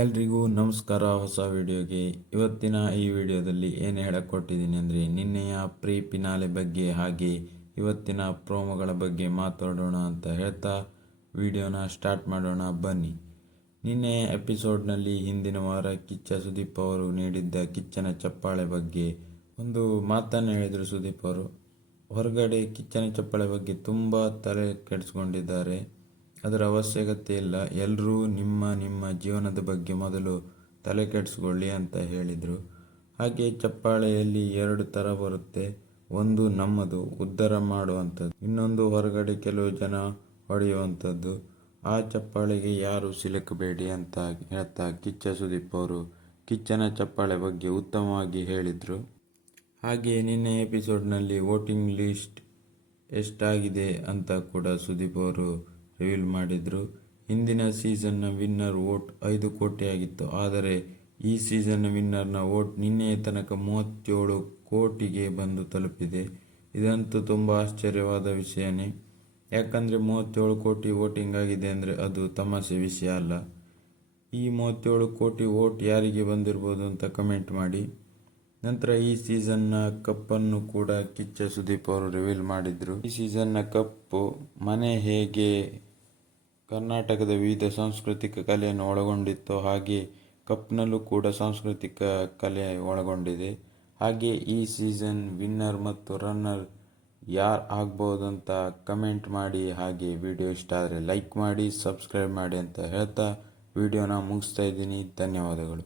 ಎಲ್ರಿಗೂ ನಮಸ್ಕಾರ. ಹೊಸ ವಿಡಿಯೋಗೆ ಇವತ್ತಿನ ಈ ವಿಡಿಯೋದಲ್ಲಿ ಏನು ಹೇಳಕೊಟ್ಟಿದ್ದೀನಿ ಅಂದರೆ ನಿನ್ನೆಯ ಪ್ರೀ ಫಿನಾಲೆ ಬಗ್ಗೆ ಹಾಗೆ ಇವತ್ತಿನ ಪ್ರೋಮೋಗಳ ಬಗ್ಗೆ ಮಾತಾಡೋಣ ಅಂತ ಹೇಳ್ತಾ ವಿಡಿಯೋನ ಸ್ಟಾರ್ಟ್ ಮಾಡೋಣ ಬನ್ನಿ. ನಿನ್ನೆಯ ಎಪಿಸೋಡ್ನಲ್ಲಿ ಹಿಂದಿನ ವಾರ ಕಿಚ್ಚ ಸುದೀಪ್ ಅವರು ನೀಡಿದ್ದ ಕಿಚ್ಚನ ಚಪ್ಪಾಳೆ ಬಗ್ಗೆ ಒಂದು ಮಾತನ್ನು ಹೇಳಿದರು. ಸುದೀಪ್ ಅವರು ಹೊರಗಡೆ ಕಿಚ್ಚನ ಚಪ್ಪಾಳೆ ಬಗ್ಗೆ ತುಂಬ ತಲೆ ಕೆಡಿಸ್ಕೊಂಡಿದ್ದಾರೆ. ಅದರ ಅವಶ್ಯಕತೆ ಇಲ್ಲ. ಎಲ್ಲರೂ ನಿಮ್ಮ ಜೀವನದ ಬಗ್ಗೆ ಮೊದಲು ತಲೆ ಕೆಡಿಸ್ಕೊಳ್ಳಿ ಅಂತ ಹೇಳಿದರು. ಹಾಗೆ ಚಪ್ಪಾಳೆಯಲ್ಲಿ 2 ಥರ ಬರುತ್ತೆ. ಒಂದು ನಮ್ಮದು ಉದ್ಧಾರ ಮಾಡುವಂಥದ್ದು, ಇನ್ನೊಂದು ಹೊರಗಡೆ ಕೆಲವು ಜನ ಹೊಡೆಯುವಂಥದ್ದು. ಆ ಚಪ್ಪಾಳೆಗೆ ಯಾರು ಸಿಲುಕಬೇಡಿ ಅಂತ ಹೇಳ್ತಾ ಕಿಚ್ಚ ಸುದೀಪ್ ಅವರು ಕಿಚ್ಚನ ಚಪ್ಪಾಳೆ ಬಗ್ಗೆ ಉತ್ತಮವಾಗಿ ಹೇಳಿದರು. ಹಾಗೆ ನಿನ್ನೆ ಎಪಿಸೋಡ್ನಲ್ಲಿ ವೋಟಿಂಗ್ ಲಿಸ್ಟ್ ಎಷ್ಟಾಗಿದೆ ಅಂತ ಕೂಡ ಸುದೀಪ್ ಅವರು ರಿವೀಲ್ ಮಾಡಿದರು. ಹಿಂದಿನ ಸೀಸನ್ನ ವಿನ್ನರ್ ವೋಟ್ 5 ಕೋಟಿ ಆಗಿತ್ತು. ಆದರೆ ಈ ಸೀಸನ್ನ ವಿನ್ನರ್ನ ವೋಟ್ ನಿನ್ನೆಯ ತನಕ 37 ಕೋಟಿಗೆ ಬಂದು ತಲುಪಿದೆ. ಇದಂತೂ ತುಂಬ ಆಶ್ಚರ್ಯವಾದ ವಿಷಯನೇ. ಯಾಕಂದರೆ 37 ಕೋಟಿ ವೋಟಿಂಗ್ ಆಗಿದೆ ಅಂದರೆ ಅದು ತಮಾಷೆ ವಿಷಯ ಅಲ್ಲ. ಈ 37 ಕೋಟಿ ವೋಟ್ ಯಾರಿಗೆ ಬಂದಿರ್ಬೋದು ಅಂತ ಕಮೆಂಟ್ ಮಾಡಿ. ನಂತರ ಈ ಸೀಸನ್ನ ಕಪ್ಪನ್ನು ಕೂಡ ಕಿಚ್ಚ ಸುದೀಪ್ ಅವರು ರಿವೀಲ್ ಮಾಡಿದರು. ಈ ಸೀಸನ್ನ ಕಪ್ಪು ಮನೆ ಹೇಗೆ ಕರ್ನಾಟಕದ ವಿವಿಧ ಸಾಂಸ್ಕೃತಿಕ ಕಲೆಯನ್ನು ಒಳಗೊಂಡಿತ್ತು, ಹಾಗೆ ಕಪ್ನಲ್ಲೂ ಕೂಡ ಸಾಂಸ್ಕೃತಿಕ ಕಲೆ ಒಳಗೊಂಡಿದೆ. ಹಾಗೆ ಈ ಸೀಸನ್ ವಿನ್ನರ್ ಮತ್ತು ರನ್ನರ್ ಯಾರು ಆಗ್ಬೋದು ಅಂತ ಕಮೆಂಟ್ ಮಾಡಿ. ಹಾಗೆ ವಿಡಿಯೋ ಇಷ್ಟ ಆದರೆ ಲೈಕ್ ಮಾಡಿ, ಸಬ್ಸ್ಕ್ರೈಬ್ ಮಾಡಿ ಅಂತ ಹೇಳ್ತಾ ವಿಡಿಯೋನ ಮುಗಿಸ್ತಾ ಇದ್ದೀನಿ. ಧನ್ಯವಾದಗಳು.